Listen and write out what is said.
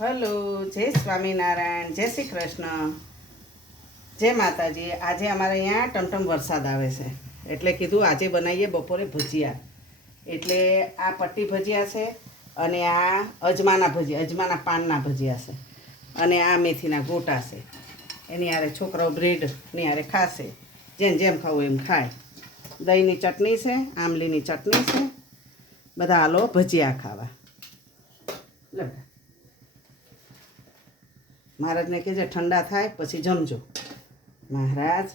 Hello, જય સ્વામિનારાયણ, જય શ્રી કૃષ્ણ, જય માતાજી. આજે અમારે અહીંયા ટમટમ વરસાદ આવે છે એટલે કીધું આજે બનાવીએ બપોરે ભજીયા. એટલે આ પટ્ટી ભજીયા છે અને આ અજમાના ભજીયા, અજમાના પાનના ભજીયા છે અને આ મેથીના ગોટા છે. એની હારે છોકરાઓ બ્રેડની હારે ખાશે, જેમ જેમ ખાવું એમ ખાય. દહીંની ચટણી છે, આંબલીની ચટણી છે. બધા હાલો ભજીયા ખાવા. લે મહારાજને કહેજે ઠંડા થાય પછી જમજો. મહારાજ